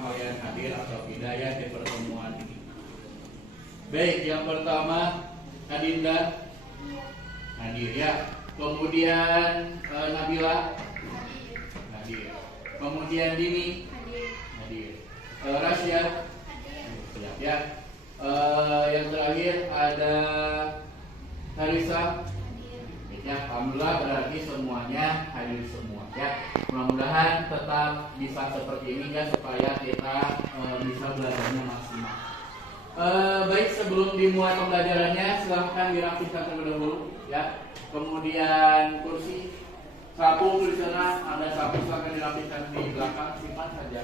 kalian hadir atau tidak ya di pertemuan ini. Baik, yang pertama Adinda hadir ya. Kemudian Nabila hadir. Kemudian Dini hadir. Rasya siap ya. Yang terakhir ada Harisa. Ya, alhamdulillah berarti semuanya hadir semua ya. Mudah-mudahan tetap bisa seperti ini ya supaya kita bisa belajarnya maksimal. Baik, sebelum dimulai pembelajarannya silahkan dirapikan terlebih dahulu ya. Kemudian kursi sapu di sana ada sapu, silahkan dirapikan di belakang, simpan saja,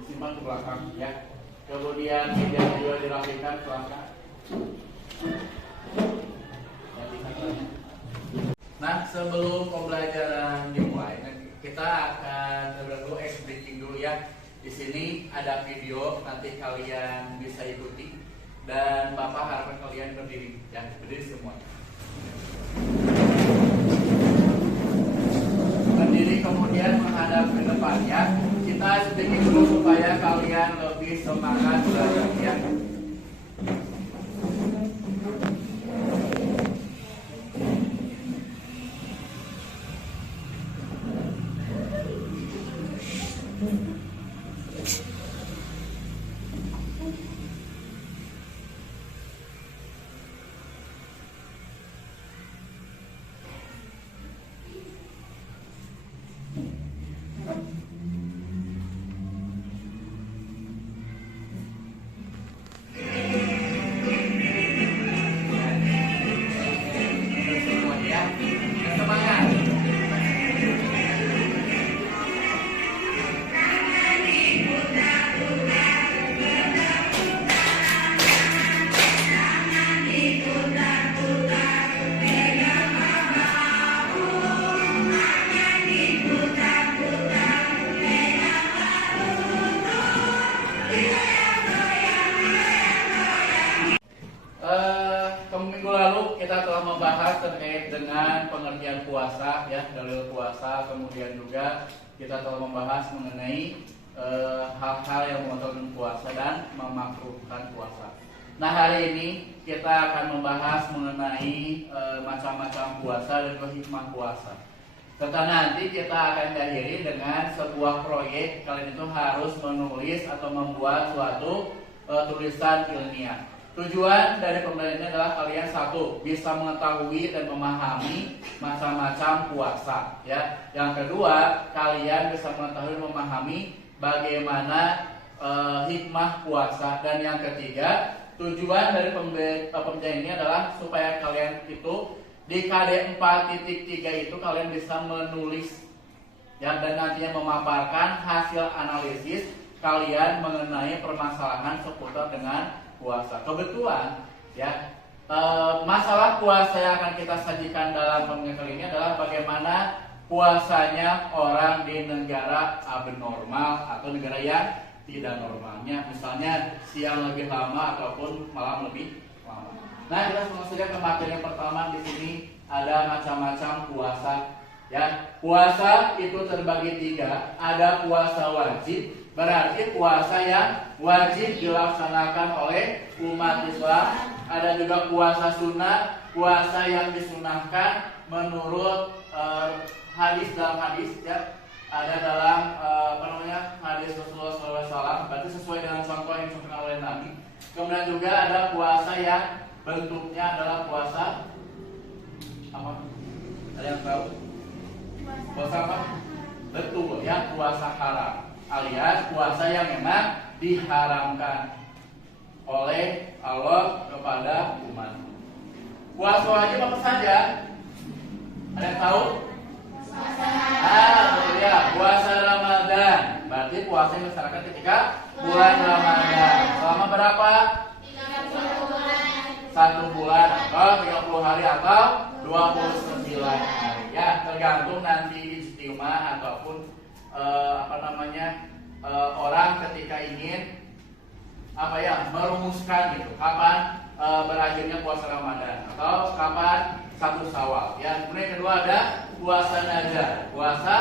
disimpan ke belakang ya. Kemudian meja juga dirapikan, silahkan. Nah, sebelum pembelajaran dimulai, kita akan dulu breaking dulu ya. Di sini ada video, nanti kalian bisa ikuti dan Bapak harapkan kalian berdiri ya, berdiri semua. Berdiri kemudian menghadap ke depan ya. Kita breaking dulu supaya kalian lebih semangat belajar ya. Minggu lalu kita telah membahas terkait dengan pengertian puasa ya, dalil puasa, kemudian juga kita telah membahas mengenai hal-hal yang membatalkan puasa dan memakruhkan puasa. Nah, hari ini kita akan membahas mengenai macam-macam puasa dan hikmah puasa. Serta nanti kita akan akhiri dengan sebuah proyek. Kalian itu harus menulis atau membuat suatu tulisan ilmiah. Tujuan dari pembelajaran ini adalah kalian satu, bisa mengetahui dan memahami macam-macam puasa ya. Yang kedua, kalian bisa mengetahui dan memahami bagaimana hikmah puasa. Dan yang ketiga, tujuan dari pembelajaran ini adalah supaya kalian itu di KD 4.3 itu kalian bisa menulis ya, dan nantinya memaparkan hasil analisis kalian mengenai permasalahan seputar dengan puasa. Kebetulan ya, masalah puasa yang akan kita sajikan dalam pembelajaran kali ini adalah bagaimana puasanya orang di negara abnormal atau negara yang tidak normalnya, misalnya siang lebih lama ataupun malam lebih lama. Nah, kita langsung saja ke materi yang pertama. Di sini ada macam-macam puasa ya. Puasa itu terbagi tiga. Ada puasa wajib, berarti puasa yang wajib dilaksanakan oleh umat Islam. Ada juga puasa sunnah, puasa yang disunahkan menurut hadis, dalam hadis ya. Ada dalam hadis Rasulullah SAW, berarti sesuai dengan contoh yang disampaikan oleh Nabi. Kemudian juga ada puasa yang bentuknya adalah puasa apa? Ada yang tahu? Puasa apa? Betul ya, puasa haram, alias puasa yang memang diharamkan oleh Allah kepada umat. Puasa wajib apa saja? Ada yang tahu? Ya, puasa Ramadan. Berarti puasa yang dilaksanakan ketika bulan Ramadan. Selama berapa? 1 bulan atau 30 hari atau 29 hari. Ya, tergantung nanti istimewa ataupun orang ketika ingin merumuskan gitu kapan berakhirnya puasa Ramadan atau kapan 1 Syawal ya. Kemudian kedua ada puasa nazar, puasa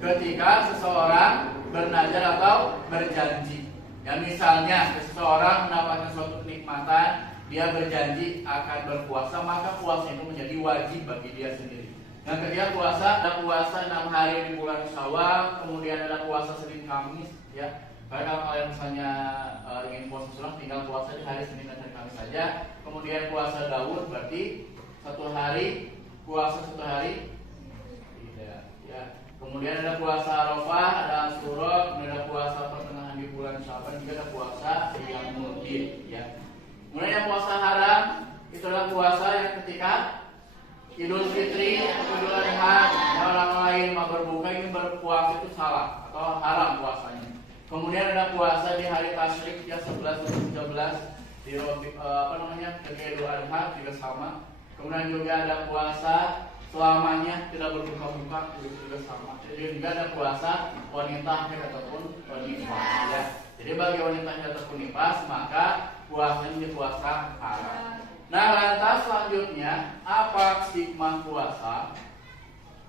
ketika seseorang bernazar atau berjanji. Ya misalnya seseorang mendapatkan suatu kenikmatan, dia berjanji akan berpuasa, maka puasa itu menjadi wajib bagi dia sendiri. Yang ketiga puasa, ada puasa 6 hari di bulan Syawal, kemudian ada puasa Senin Kamis, ya. Karena kalau kalian misalnya ingin puasa sunnah, tinggal puasa di hari Senin dan hari Kamis saja. Kemudian puasa Daud berarti satu hari, puasa satu hari, tidak, ya. Kemudian ada puasa Arafah, ada Asyura, kemudian ada puasa pertengahan di bulan Sya'ban, juga ada puasa yang Muddin, ya. Kemudian yang puasa haram itu adalah puasa yang ketika Idul Fitri atau Idul Adha, orang lain mau berbuka ingin berpuasa itu salah atau haram puasanya. Kemudian ada puasa di hari tasyrik ya 11 dan 13 di ketika Idul Adha juga sama. Kemudian juga ada puasa selamanya tidak berbuka-buka juga sama. Jadi juga ada puasa wanita haid ataupun nifas ya. Jadi bagi wanita haid ataupun nifas maka puasanya di puasa haram. Nah, lantas selanjutnya apa hikmah puasa?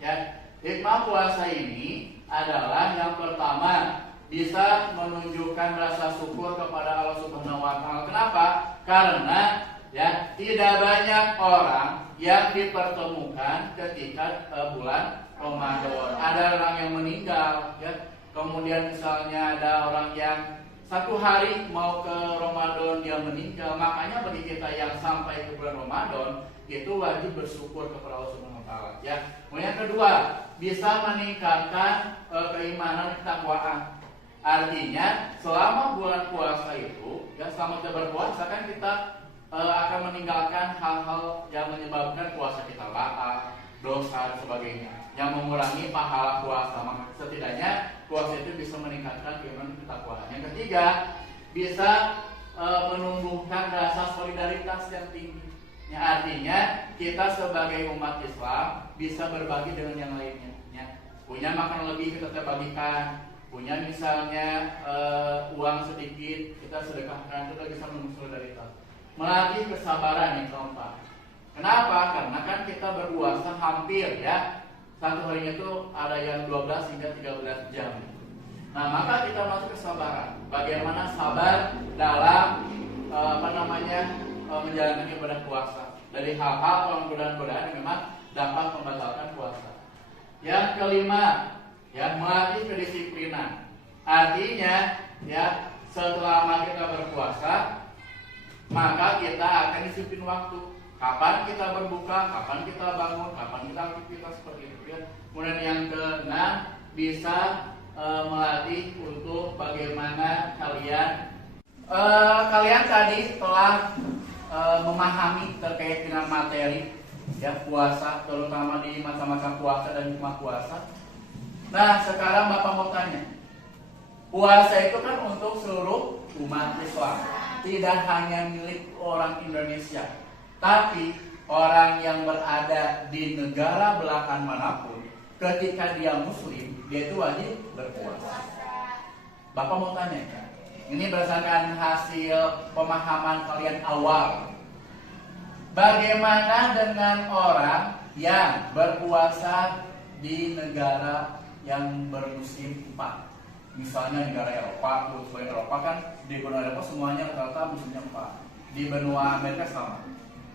Ya, hikmah puasa ini adalah yang pertama bisa menunjukkan rasa syukur kepada Allah Subhanahu wa taala. Kenapa? Karena ya tidak banyak orang yang dipertemukan ketika bulan Ramadan. Ada orang yang meninggal, ya. Kemudian misalnya ada orang yang satu hari mau ke Ramadan dia meninggal, makanya bagi kita yang sampai ke bulan Ramadan itu wajib bersyukur kepada Allah Subhanahu wa taala ya. Kemudian yang kedua, bisa meningkatkan keimanan ketakwaan. Artinya selama bulan puasa itu ya selama kita berpuasa kan kita akan meninggalkan hal-hal yang menyebabkan puasa kita batal, dosa dan sebagainya, yang mengurangi pahala puasa. Maka setidaknya puasa itu bisa meningkatkan keimanan ketakwaan. Yang ketiga, bisa menumbuhkan rasa solidaritas yang tinggi. Ya, artinya kita sebagai umat Islam bisa berbagi dengan yang lainnya. Ya. Punya makan lebih kita bagikan, punya misalnya uang sedikit kita sedekahkan, itu bisa menumbuh solidaritas. Melatih kesabaran yang keempat. Kenapa? Karena kan kita berpuasa hampir ya satu harinya itu ada yang 12 hingga 13 jam. Nah, maka kita masuk kesabaran. Bagaimana sabar dalam menjalankan ibadah puasa dari hal-hal godaan-godaan yang memang dapat membatalkan puasa. Yang kelima, ya melatih kedisiplinan. Artinya, ya setelah kita berpuasa, maka kita akan disiplin waktu. Kapan kita berbuka, kapan kita bangun, kapan kita aktivitas seperti itu ya. Kemudian yang keenam, bisa melatih untuk bagaimana kalian tadi telah memahami terkait dengan materi ya puasa, terutama di masa-masa puasa dan hikmah puasa. Nah, sekarang Bapak mau tanya, puasa itu kan untuk seluruh umat Islam, tidak hanya milik orang Indonesia, tapi orang yang berada di negara belahan manapun, ketika dia muslim, dia itu wajib berpuasa. Bapak mau tanya, ini berdasarkan hasil pemahaman kalian awal, bagaimana dengan orang yang berpuasa di negara yang bermusim 4? Misalnya negara Eropa, selain Eropa kan di benua Eropa semuanya rata-rata musimnya 4. Di benua Amerika sama.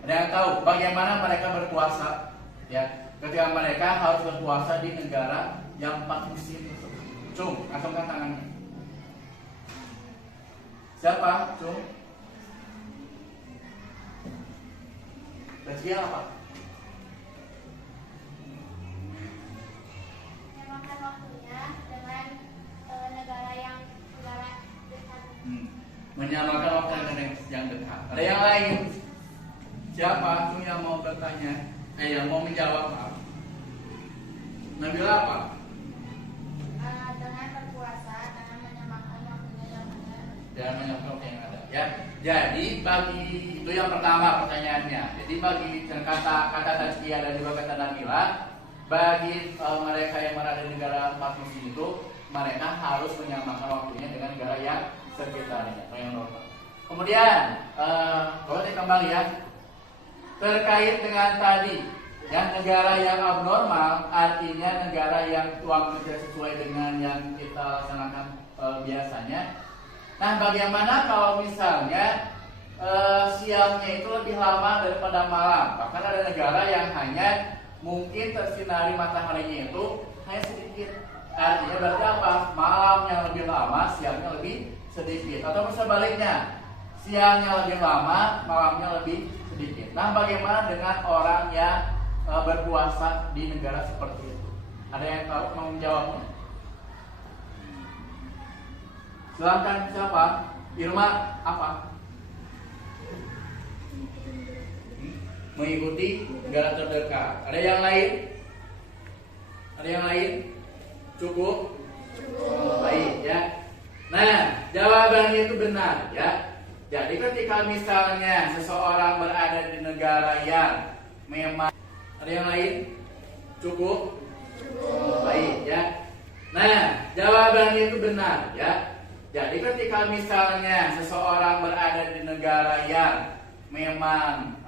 Ada yang tahu bagaimana mereka berpuasa? Ya, ketika mereka harus berpuasa di negara yang 4 musim. Cung, angkatkan tangannya. Siapa? Cung. Rezeki apa? Menyamakan waktunya dengan negara dekat. Menyamakan waktu yang dekat. Ada yang lain? Siapa tuh yang mau bertanya? Yang mau menjawab? Nabila apa? Dengan berpuasa, dengan menyamakan waktunya Dan menyamakan waktu yang ada. Ya. Jadi bagi itu yang pertama pertanyaannya. Jadi bagi kata Tazkiyah dan juga kata Nabila, bagi mereka yang berada di negara 4 musim itu, mereka harus menyamakan waktunya dengan negara yang sekitarnya atau yang normal. Kemudian, kalau kita kembali ya, terkait dengan tadi Ya, negara yang abnormal artinya negara yang waktu tidak sesuai dengan yang kita laksanakan biasanya. Nah, bagaimana kalau misalnya siangnya itu lebih lama daripada malam? Bahkan ada negara yang hanya mungkin tersinari mataharinya itu hanya sedikit. Artinya berarti apa? Malamnya lebih lama, siangnya lebih sedikit. Atau sebaliknya, siangnya lebih lama, malamnya lebih sedikit. Nah, bagaimana dengan orang yang berpuasa di negara seperti itu? Ada yang tahu mau menjawabnya? Silakan siapa? Irma apa? Mengikuti negara terdekat. Ada yang lain? Ada yang lain? Cukup? Baik ya. Nah, jawabannya itu benar ya. Jadi ketika misalnya seseorang berada di negara yang memang, ada yang lain? Cukup? Baik ya. Nah, jawabannya itu benar ya. Jadi ketika misalnya seseorang berada di negara yang memang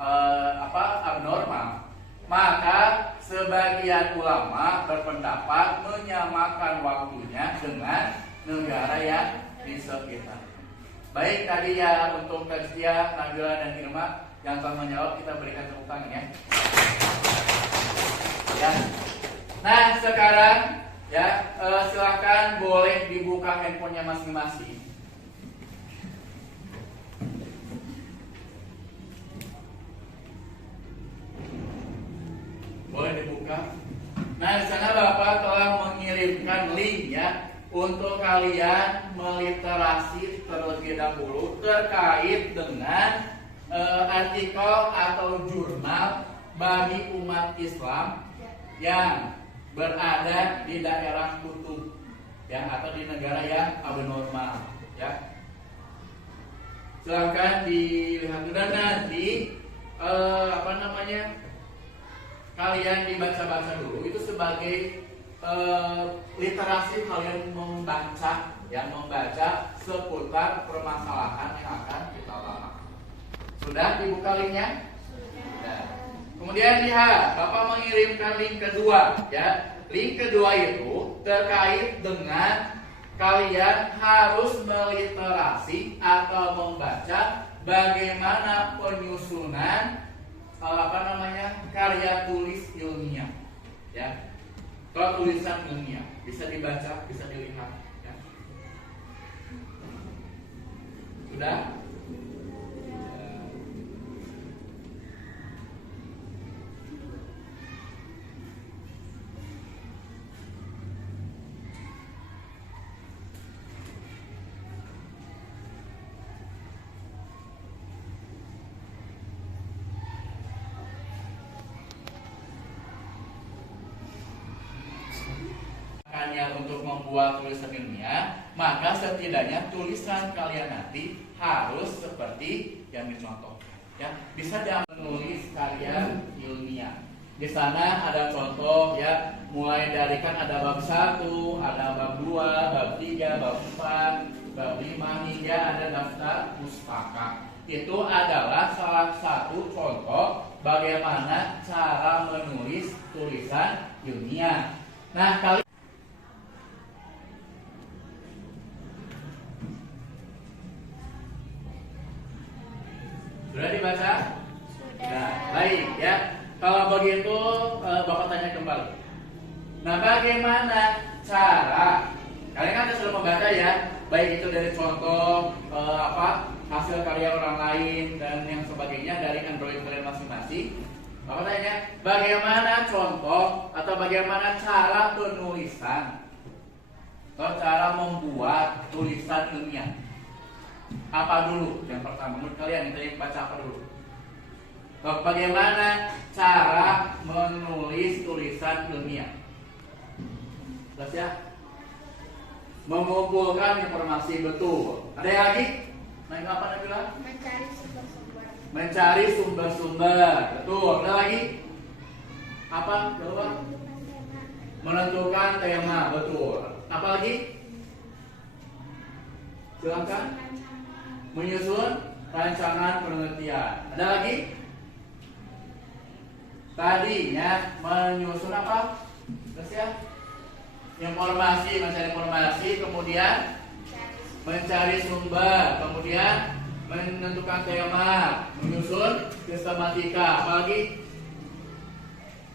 abnormal, maka sebagian ulama berpendapat menyamakan waktunya dengan negara yang di sekitar. Baik, tadi ya untuk Tazkia, Nabila dan Irma yang telah menjawab, kita berikan tepuk tangan ya. Ya. Nah, sekarang ya silakan boleh dibuka handphonenya masing-masing. Boleh dibuka. Nah, di sana Bapak telah mengirimkan link ya untuk kalian meliterasi terlebih dahulu terkait dengan artikel atau jurnal bagi umat Islam yang berada di daerah kutub ya, atau di negara yang abnormal ya. Silakan dilihat dan nanti kalian dibaca-baca dulu itu sebagai literasi kalian membaca seputar permasalahan yang akan kita bahas. Sudah dibuka linknya? Sudah. Kemudian lihat, Bapak mengirimkan link kedua ya. Link kedua itu terkait dengan kalian harus meliterasi atau membaca bagaimana penyusunan karya tulis ilmiah ya. Kalau tulisan ilmiah bisa dibaca, bisa dilihat ya. Sudah? Untuk membuat tulisan ilmiah, maka setidaknya tulisan kalian nanti harus seperti yang dicontohkan ya. Bisa jangan menulis karya ilmiah. Di sana ada contoh ya, mulai dari kan ada bab 1, ada bab 2, bab 3, bab 4, bab 5 hingga ada daftar pustaka. Itu adalah salah satu contoh bagaimana cara menulis tulisan ilmiah. Nah, kalian sudah dibaca? Sudah. Baik ya. Kalau begitu Bapak tanya kembali. Nah, bagaimana cara? Kalian kan sudah membaca ya, baik itu dari contoh hasil karya orang lain dan yang sebagainya dari Android kalian masing-masing. Bapak tanya, bagaimana contoh atau bagaimana cara penulisan atau cara membuat tulisan ilmiah? Apa dulu? Yang pertama, menurut kalian yang tadi baca apa dulu? Bagaimana cara menulis tulisan ilmiah? Jelas ya? Mengumpulkan informasi betul. Ada yang lagi? Nah, apa Anda bilang? Mencari sumber-sumber. Mencari sumber-sumber. Betul. Ada lagi? Apa? Coba. Menentukan tema. Betul. Apa lagi? Silakan. Menyusun rancangan penelitian. Ada lagi? tadinya menyusun apa? Terus ya, mencari informasi, kemudian mencari sumber, kemudian menentukan tema, menyusun sistematika, apalagi?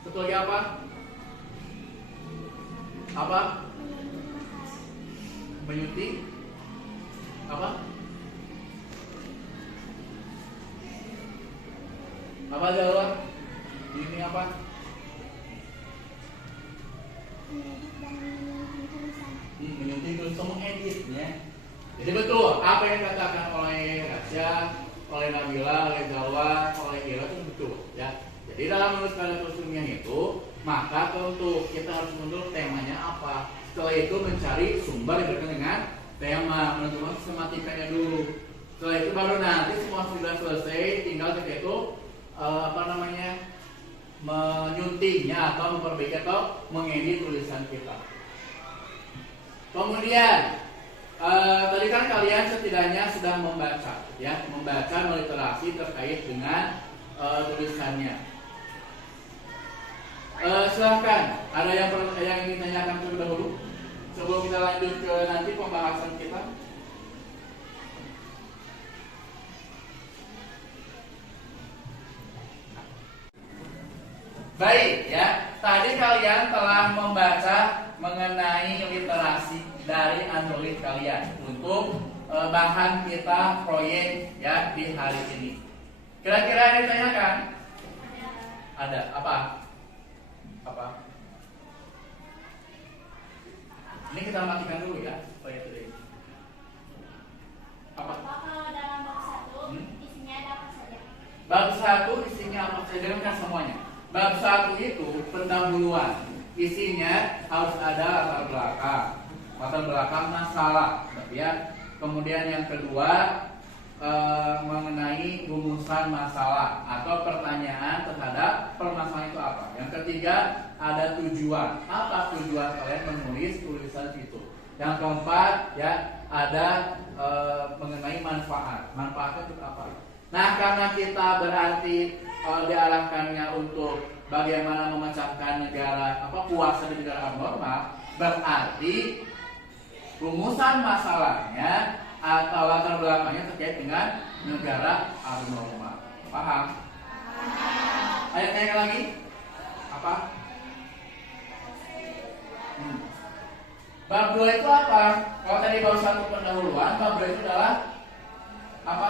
Satu lagi apa? Apa? Menyunting apa? Apa jalan? Ini apa? Menyunting tulisan, mengeditnya. Jadi betul apa yang dikatakan oleh Rasya, oleh Nabila, oleh Jawa, oleh Ira itu betul ya. Jadi dalam menulis karya tulis ilmiah itu, maka tentu kita harus menentukan temanya apa. Setelah itu mencari sumber yang berkaitan dengan tema, menentukan sistematikanya dulu. Setelah itu baru nanti semua sudah selesai, tinggal kita itu menyuntingnya atau memperbaiki atau mengedit tulisan kita. Kemudian tadi kan kalian setidaknya sudah membaca, ya, membaca meliterasi terkait dengan tulisannya. Silahkan, ada yang ingin tanyakan terlebih dahulu sebelum kita lanjut ke nanti pembahasan kita. Baik ya, tadi kalian telah membaca mengenai literasi dari Android kalian untuk bahan kita proyek ya di hari ini. Kira-kira ada yang ditanyakan? Ada. Apa? Ini kita matikan dulu ya proyek ini. Apa? Kalau dalam bab 1 isinya ada apa saja? Bab 1 isinya apa saja? Dengarkan semuanya. Bab 1 itu pendahuluan. Isinya harus ada latar belakang masalah, ya. Kemudian yang kedua mengenai rumusan masalah atau pertanyaan terhadap permasalahan itu apa. Yang ketiga ada tujuan. Apa tujuan kalian menulis tulisan itu? Yang keempat ya ada mengenai manfaat. Manfaatnya itu apa? Nah, karena kita berarti diarahkannya untuk bagaimana memecahkan puasa di negara abnormal, berarti rumusan masalahnya atau latar belakangnya terkait dengan negara abnormal. Paham? Ayo tanya lagi. Apa? Bab 2 itu apa? Kalau tadi baru 1 pendahuluan, bab 2 itu adalah apa?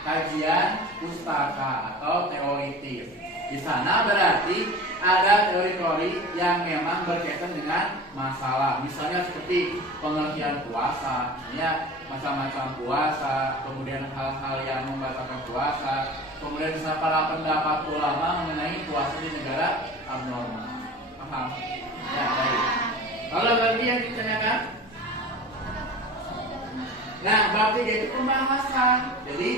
Kajian pustaka atau teoritis. Di sana berarti ada teori-teori yang memang berkaitan dengan masalah. Misalnya seperti pengertian puasa, ya, macam-macam puasa, kemudian hal-hal yang membatalkan puasa, kemudian misalnya para pendapat ulama mengenai puasa di negara abnormal. Paham? Ya, baik. Kalau lagi yang ditanyakan? Nah, bab 3 itu pembahasan. Jadi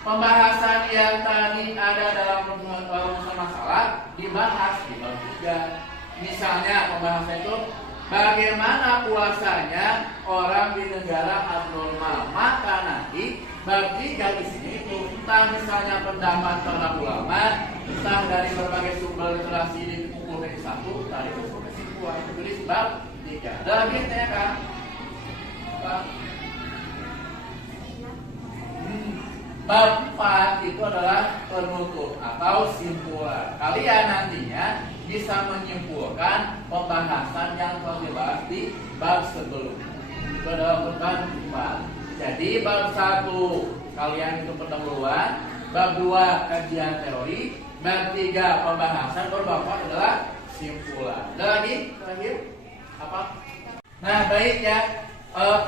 pembahasan yang tadi ada dalam rumusan masalah dibahas di bab 3. Misalnya pembahasan itu bagaimana puasanya orang di negara abnormal. Maka nanti bab 3 di sini itu entah misalnya pendapat para ulama, entah dari berbagai sumber literasi dikumpulkan di satu, tadi itu kesimpulan itu tulis bab 3. Ada lagi yang tanyakan? Apa? Bab 4 itu adalah penutup atau simpulan. Kalian nantinya bisa menyimpulkan pembahasan yang telah dibahas di bab sebelumnya. Itu adalah bab 4. Jadi bab 1 kalian itu pendahuluan, bab 2 kajian teori, bab 3 pembahasan, baru bab 4 adalah simpulan. Ada lagi? Terakhir? Apa? Nah, baik ya.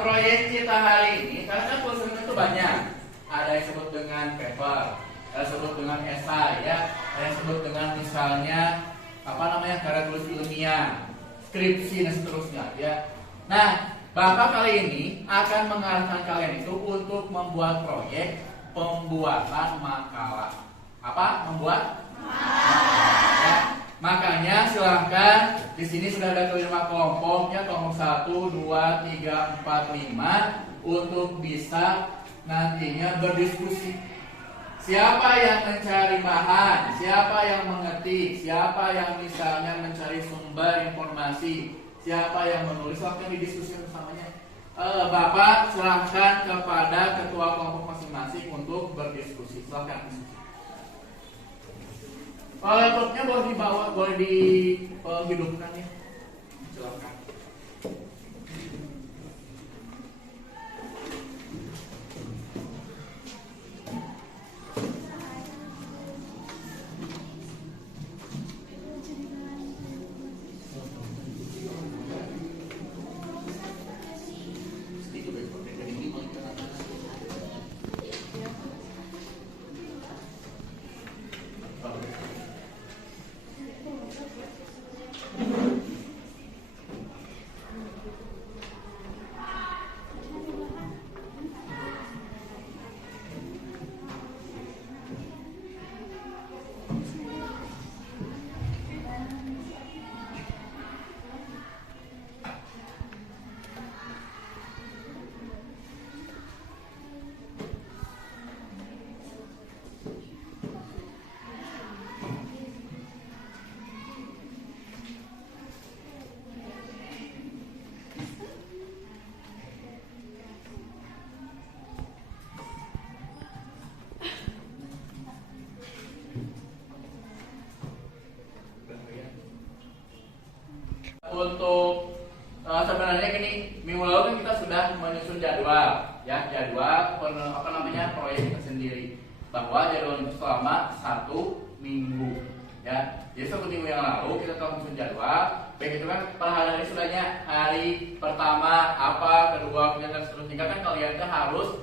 Proyek kita hari ini karena kan tulisan itu banyak. Ada yang disebut dengan paper, ada yang disebut dengan esai, ya, ada yang disebut dengan misalnya karya tulis ilmiah, skripsi dan seterusnya, ya. Nah, Bapak kali ini akan mengarahkan kalian itu untuk membuat proyek pembuatan makalah. Apa? Membuat makalah. Ya. Makanya silahkan di sini sudah ada 5 kelompoknya, kelompok 1, 2, 3, 4, 5 untuk bisa nantinya berdiskusi Siapa yang mencari bahan, siapa yang mengetik, siapa yang misalnya mencari sumber informasi, siapa yang menulis, silahkan didiskusikan bersamanya. Bapak serahkan kepada ketua kelompok masing-masing untuk berdiskusi. Silahkan diskusi. Laptopnya boleh dibawa, boleh dihidupkan ya. Silahkan. Untuk sebenarnya gini, minggu lalu kan kita sudah menyusun jadwal, ya jadwal proyek kita sendiri, bahwa jadwal itu selama 1 minggu, ya. Jadi 1 minggu yang lalu kita telah menyusun jadwal, baik itu kan per hari sudahnya hari pertama apa, kedua, ketiga dan seterusnya kan kalian harus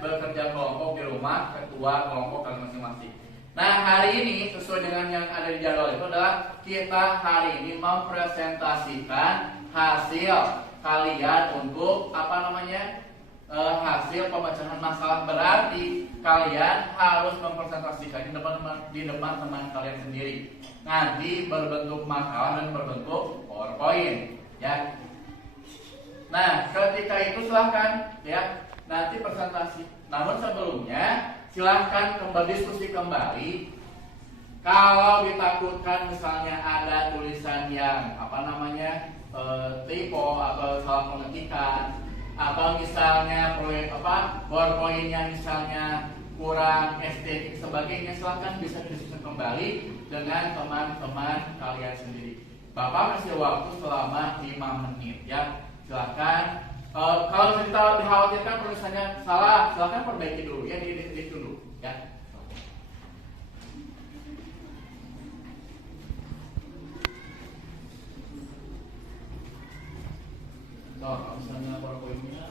bekerja kelompok di rumah ketua kelompok kalian masing-masing. Nah hari ini sesuai dengan yang ada di jadwal itu adalah kita hari ini mempresentasikan hasil kalian untuk hasil pemecahan masalah. Berarti kalian harus mempresentasikan di depan teman kalian sendiri. Nanti berbentuk makalah dan berbentuk PowerPoint, ya. Nah ketika itu silahkan ya nanti presentasi. Namun sebelumnya silahkan berdiskusi kembali. Kalau ditakutkan misalnya ada tulisan yang typo atau salah pengetikan, atau misalnya PowerPoint-nya misalnya kurang estetik sebagainya, silahkan bisa didiskusikan kembali dengan teman-teman kalian sendiri. Bapak kasih waktu selama 5 menit ya. Silahkan. Kalau kita dikhawatirkan tulisannya salah, silahkan perbaiki dulu ya, diedit dulu ya. Kalau misalnya PowerPoint-nya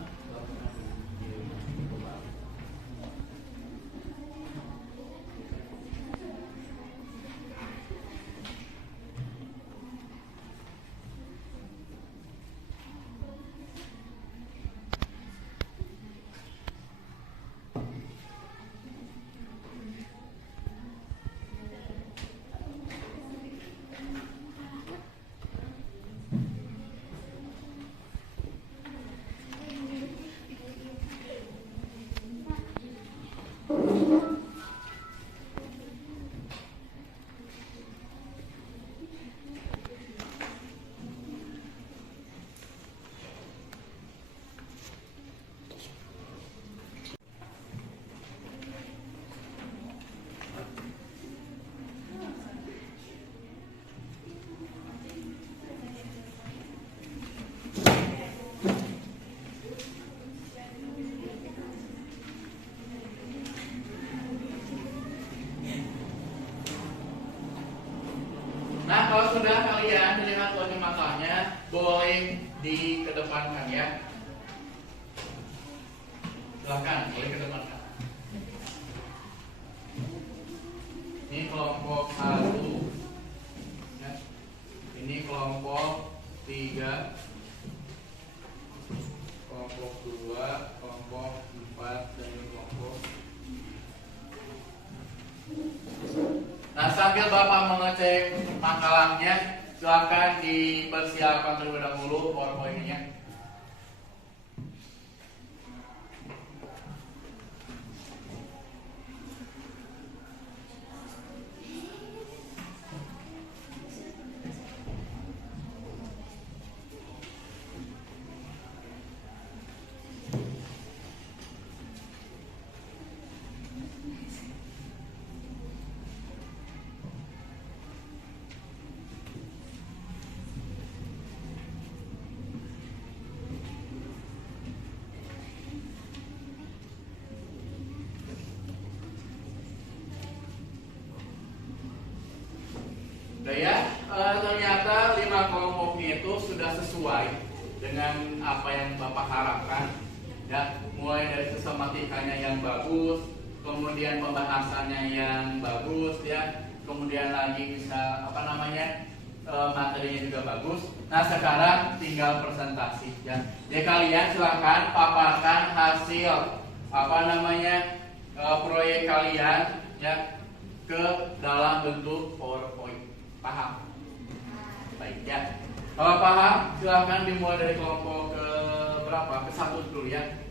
kalau sudah kalian melihat lagi masalahnya, boleh dikedepankan ya. Silakan, boleh kedepankan. Ini kelompok 1 ya. Ini kelompok 3, kelompok 2, kelompok 4, dan kelompok. Nah sambil Bapak mengecek makalahnya, silakan dipersiapkan terlebih dahulu PowerPoint-nya. Bapak harapkan. Ya, mulai dari sistematikanya yang bagus, kemudian pembahasannya yang bagus, ya, kemudian lagi bisa materinya juga bagus. Nah, sekarang tinggal presentasi, ya. Jadi kalian silahkan paparkan hasil proyek kalian, ya, ke dalam bentuk PowerPoint. Paham? Baik, ya. Kalau paham, silahkan dimulai dari kelompok ke berapa? Ke satu dulu, ya.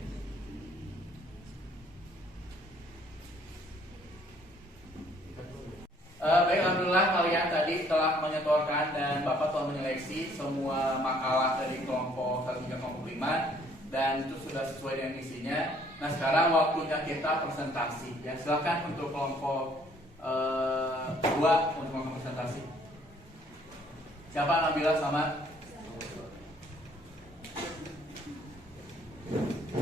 Baik, alhamdulillah kalian tadi telah menyetorkan dan Bapak telah menyeleksi semua makalah dari kelompok 1 hingga kelompok 5 dan itu sudah sesuai dengan isinya. Nah, sekarang waktunya kita presentasi, ya. Silahkan untuk kelompok 2 untuk melakukan presentasi. Siapa? Nabila sama?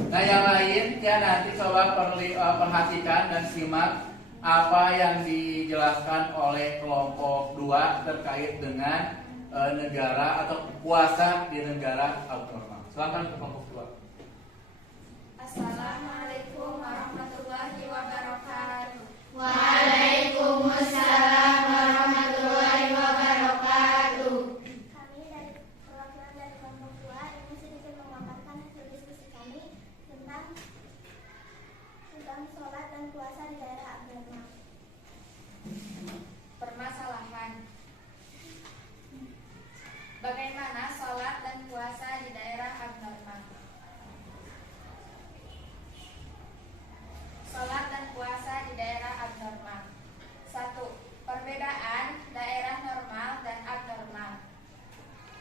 Nah, yang lain ya nanti coba perhatikan dan simak apa yang dijelaskan oleh kelompok 2 terkait dengan negara atau puasa di negara abnormal. Silakan kelompok 2. Assalamualaikum warahmatullahi wabarakatuh. Waalaikumsalam warahmatullahi wabarakatuh. Kami dari perwakilan dari kelompok 2 ini sedikit memaparkan hasil diskusi kami tentang sholat dan puasa di daerah abnormal. Permasalahan. Bagaimana sholat dan puasa di daerah abnormal? Sholat dan puasa di daerah abnormal. 1. Perbedaan daerah normal dan abnormal.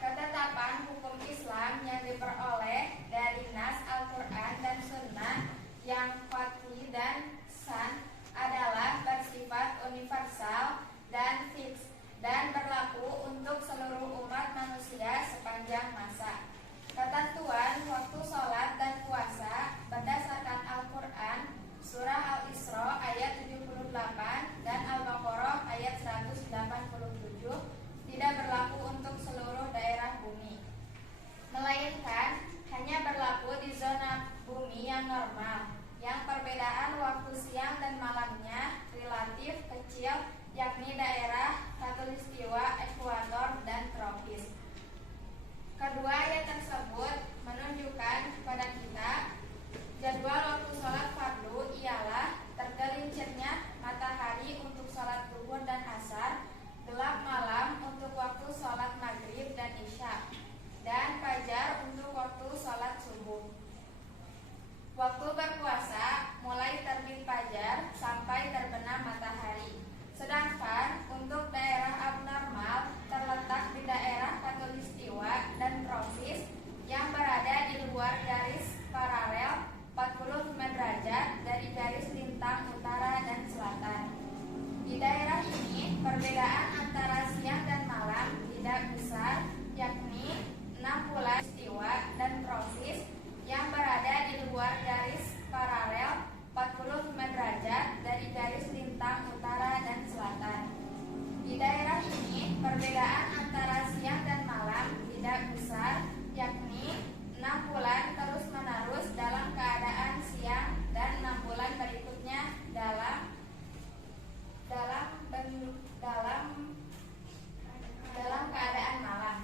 Ketetapan hukum Islam yang diperoleh dari nas Al-Quran dan Sunnah yang qat'i dan san adalah bersifat universal dan fix dan berlaku untuk seluruh umat manusia sepanjang masa. Ketentuan waktu sholat dan puasa berdasarkan Al-Quran Surah Al-Isra ayat 78 dan Al-Baqarah ayat 187 tidak berlaku untuk seluruh daerah bumi, melainkan hanya berlaku di zona bumi yang normal, yang perbedaan waktu siang dan malamnya relatif kecil, yakni daerah khatulistiwa, ekuator, dan tropis. Kedua ayat tersebut menunjukkan kepada kita jadwal waktu sholat fardu ialah tergelincirnya matahari untuk sholat zuhur dan asar, gelap malam untuk waktu sholat maghrib dan isya, dan fajar untuk waktu sholat subuh. Waktu berpuasa mulai terbit fajar sampai terbenam matahari. Sedangkan untuk daerah abnormal terletak di daerah khatulistiwa dan tropis yang berada di luar garis paralel 45 derajat dari garis lintang utara dan selatan. Di daerah ini perbedaan antara siang dan malam tidak besar, yakni 6 bulan istiwa dan tropis yang berada di luar garis paralel 45 derajat dari garis lintang utara dan selatan. Di daerah ini perbedaan antara siang dan malam tidak besar, yakni 6 bulan terus-menerus dalam keadaan siang dan 6 bulan berikutnya dalam keadaan malam.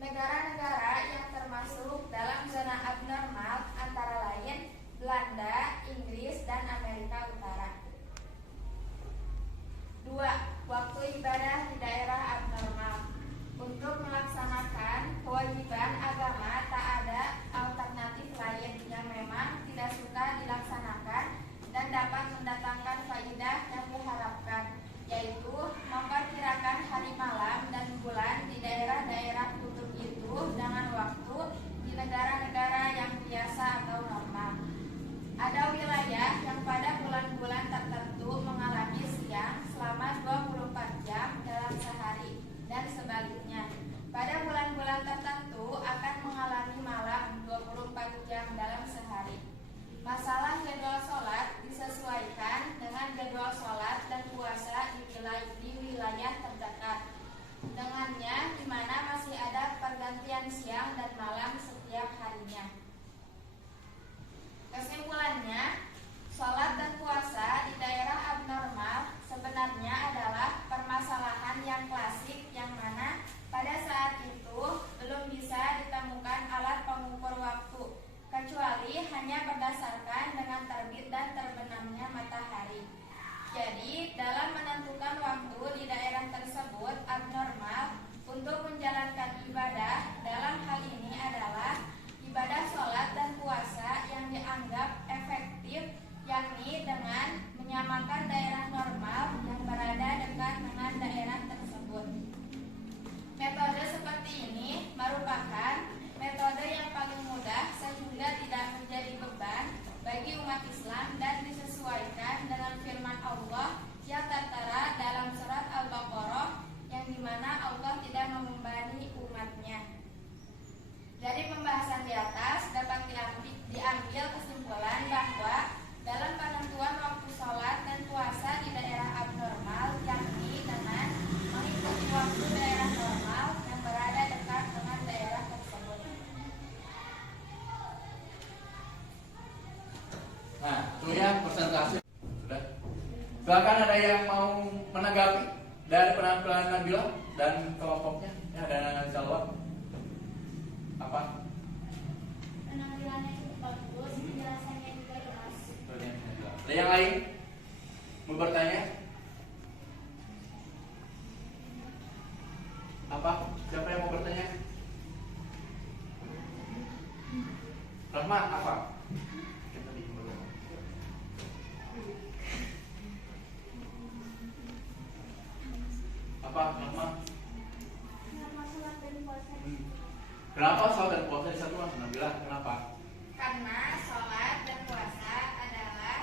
Negara-negara yang termasuk dalam zona abnormal antara lain Belanda, Inggris, dan Amerika Utara. 2. Waktu ibadah di daerah abnormal. Untuk melaksanakan kewajiban agama tak ada alternatif lain yang memang tidak suka dilaksanakan dan dapat mendatangkan faidah yang diharapkan, yaitu memperkirakan hari malam dan bulan di daerah-daerah kutub itu dengan waktu di negara-negara yang biasa atau normal. Ada wilayah yang pada bulan-bulan tertentu mengalami siang selama 24 jam dalam sehari dan sebaliknya. Pada bulan-bulan tertentu akan mengalami malam 24 jam dalam sehari. Masalah jadwal sholat disesuaikan dengan jadwal sholat dan puasa di wilayah terdekat dengannya, di mana masih ada pergantian siang dan malam setiap harinya. dan terbenamnya matahari. Jadi, dalam menentukan waktu di daerah tersebut abnormal untuk menjalankan ibadah, dalam hal ini adalah ibadah sholat dan puasa yang dianggap efektif, yakni dengan menyamakan daerah normal yang berada dekat dengan daerah tersebut. Metode seperti ini merupakan metode yang paling mudah sehingga tidak menjadi beban bagi umat Islam dan disesuaikan dengan firman Allah yang tertera dalam surat Al-Baqarah yang dimana Allah tidak membebani umatnya. Dari pembahasan di atas dapat diambil kesimpulan bahwa dalam penentuan waktu sholat dan puasa di daerah abnormal, yakni dengan mengikuti waktu daerah normal yang berada dekat dengan daerah tersebut. Nah, itu ya presentasi. Sudah. Silakan ada yang mau menanggapi dari penampilan Nabila dan kelompoknya. Ya, ada yang jawab. Apa? Penampilannya cukup bagus, penjelasannya juga jelas. Ada yang lain mau bertanya? Apa? Siapa yang mau bertanya? Rahmat, apa? Apa? Rahmat? Norma sholat dan puasa. Kenapa sholat dan puasa disatukan? Nabila, kenapa? Karena sholat dan puasa adalah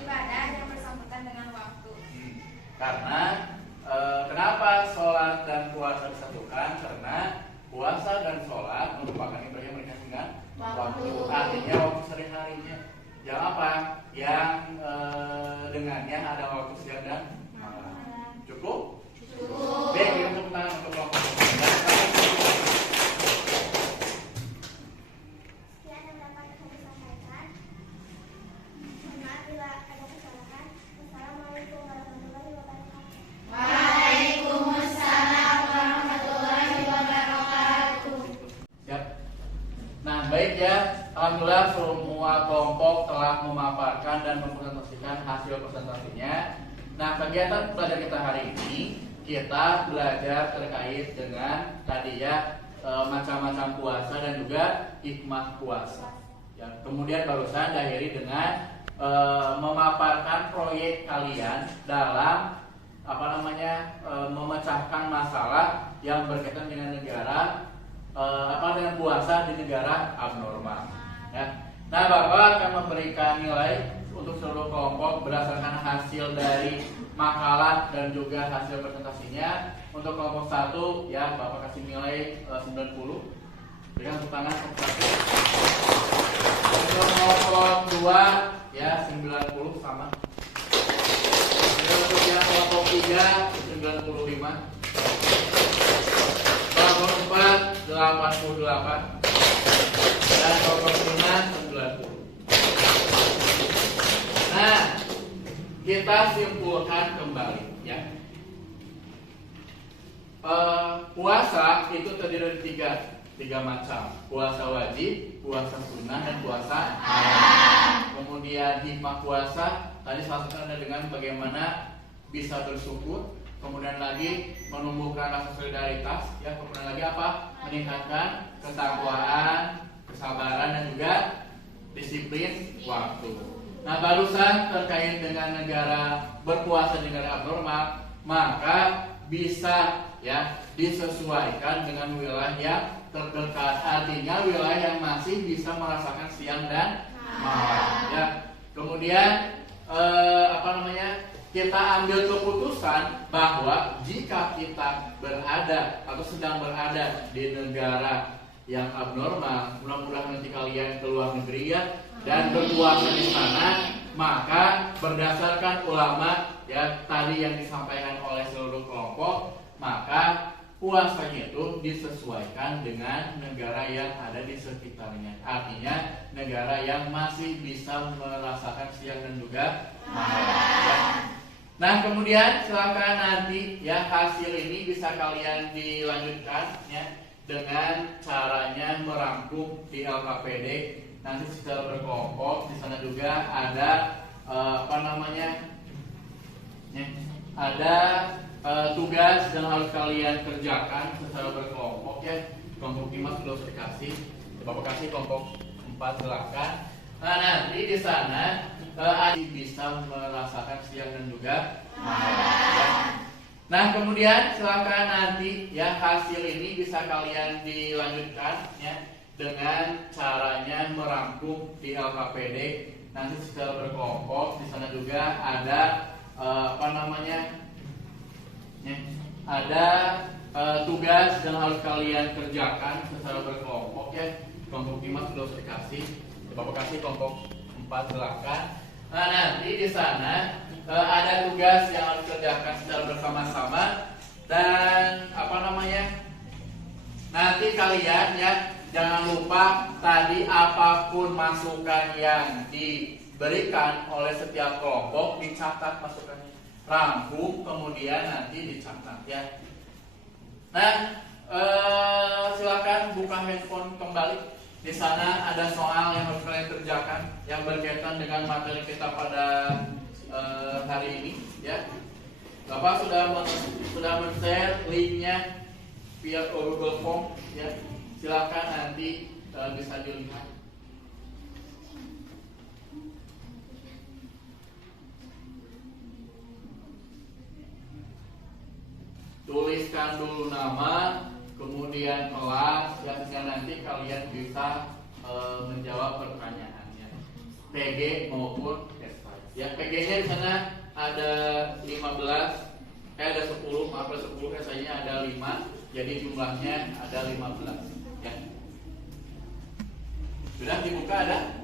ibadah yang bersangkutan dengan waktu. Karena kenapa sholat dan puasa disatukan? Karena puasa dan sholat merupakan ibadah yang berkaitan dengan waktu. Artinya waktu sehari-harinya. Yang apa? Yang dengannya ada waktu siang dan malam. Cukup? Cukup. Baik, kita tepuk tangan untuk kelompok. Sekian yang dapat kami sampaikan. Mohon maaf bila ada kesalahan. Wassalamualaikum warahmatullahi wabarakatuh. Waalaikumsalam warahmatullahi wabarakatuh. Siap. Nah, baik ya. Alhamdulillah semua kelompok telah memaparkan dan mempresentasikan hasil presentasinya. Nah, kegiatan belajar kita hari ini kita belajar terkait dengan tadi ya macam-macam puasa dan juga hikmah puasa. Ya, kemudian barusan diakhiri dengan memaparkan proyek kalian dalam memecahkan masalah yang berkaitan dengan negara dengan puasa di negara abnormal. Ya. Nah, Bapak akan memberikan nilai untuk seluruh kelompok berdasarkan hasil dari makalah dan juga hasil presentasinya. Untuk kelompok 1 ya Bapak kasih nilai 90. Berikan tepuk tangan untuk 1. Untuk kelompok 2 ya 90 sama. Untuk yang kelompok 3 95. Kelompok 4 88 dan kelompok 5 90. Nah, kita simpulkan kembali ya. Puasa itu terdiri dari tiga macam. Puasa wajib, puasa sunnah, dan puasa haram. Kemudian hikmah puasa tadi salah satunya dengan bagaimana bisa bersyukur. Kemudian lagi menumbuhkan rasa solidaritas, ya. Kemudian lagi apa? Meningkatkan ketakwaan, kesabaran, dan juga disiplin waktu. Nah, barusan terkait dengan negara berpuasa di negara abnormal, maka bisa ya disesuaikan dengan wilayah yang terdekat. Artinya wilayah yang masih bisa merasakan siang dan malam. Ya. Kemudian kita ambil keputusan bahwa jika kita berada atau sedang berada di negara yang abnormal, mudah-mudahan nanti kalian ke luar negeri ya dan berpuasa di sana, maka berdasarkan ulama ya tadi yang disampaikan oleh seluruh kelompok, maka puasanya itu disesuaikan dengan negara yang ada di sekitarnya. Artinya negara yang masih bisa merasakan siang dan juga malam. Ya. Nah, kemudian silakan nanti ya hasil ini bisa kalian dilanjutkan ya dengan caranya merangkum di LKPD nanti secara berkelompok di sana juga ada ada tugas yang harus kalian kerjakan secara berkelompok ya. Kelompok 5 sudah saya kasih, Bapak kasih kelompok 4 silakan. Nah nanti di sana adik bisa merasakan siang dan juga malam. Nah kemudian silakan nanti ya hasil ini bisa kalian dilanjutkan ya dengan caranya merangkum di LKPD nanti secara berkelompok. Di sana juga ada ada tugas yang harus kalian kerjakan secara berkelompok ya. Kelompok 5 sudah saya kasih, Bapak kasih kelompok 4 silakan. Nah nanti di sana ada tugas yang harus kerjakan secara bersama-sama dan nanti kalian ya jangan lupa tadi apapun masukan yang diberikan oleh setiap kelompok dicatat masukannya, rangkum kemudian nanti dicatat ya. Nah silakan buka handphone kembali. Di sana ada soal yang harus kalian kerjakan yang berkaitan dengan materi kita pada hari ini ya. Bapak sudah men-share linknya via Google Form ya. Silakan nanti bisa dilihat. Tuliskan dulu nama, kemudian kelas, ya sehingga nanti kalian bisa menjawab pertanyaannya. PG maupun esai. Ya PG-nya di sana ada 15, ada 10, maaf 10, esainya ada 5, jadi jumlahnya ada 15. Ya. Sudah dibuka ada?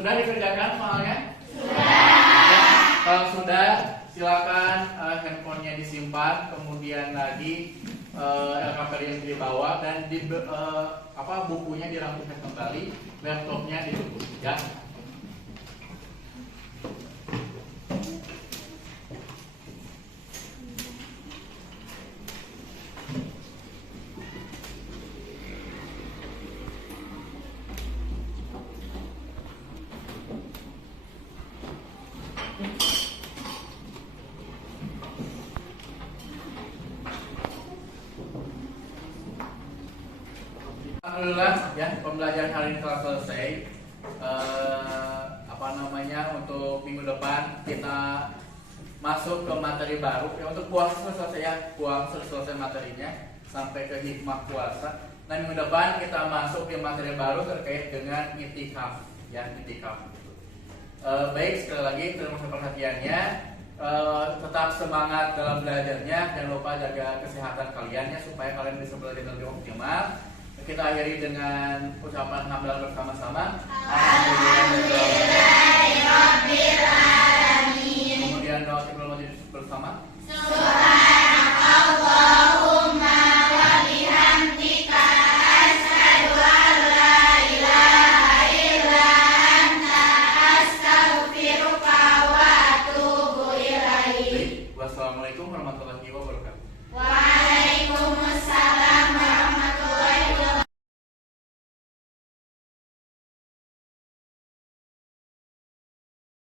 Sudah dikerjakan soalnya? Sudah. Kalau sudah, silakan handphonenya disimpan, kemudian lagi LKPD yang dibawa dan bukunya dirampungkan kembali, laptopnya ditutup ya. Alhamdulillah ya pembelajaran hari ini telah selesai. Untuk minggu depan kita masuk ke materi baru. Ya, untuk puasa selesai ya, puasa selesai materinya sampai ke hikmah puasa. Nah minggu depan kita masuk ke materi baru terkait dengan itikaf ya, itikaf. Baik, sekali lagi terima kasih perhatiannya. Tetap semangat dalam belajarnya, jangan lupa jaga kesehatan kalian ya supaya kalian bisa belajar lebih optimal. Kita akhiri dengan ucapan hamdalah bersama-sama. Alhamdulillahirobbilalamin. Kemudian doa sebelum bersama. Subhanallah.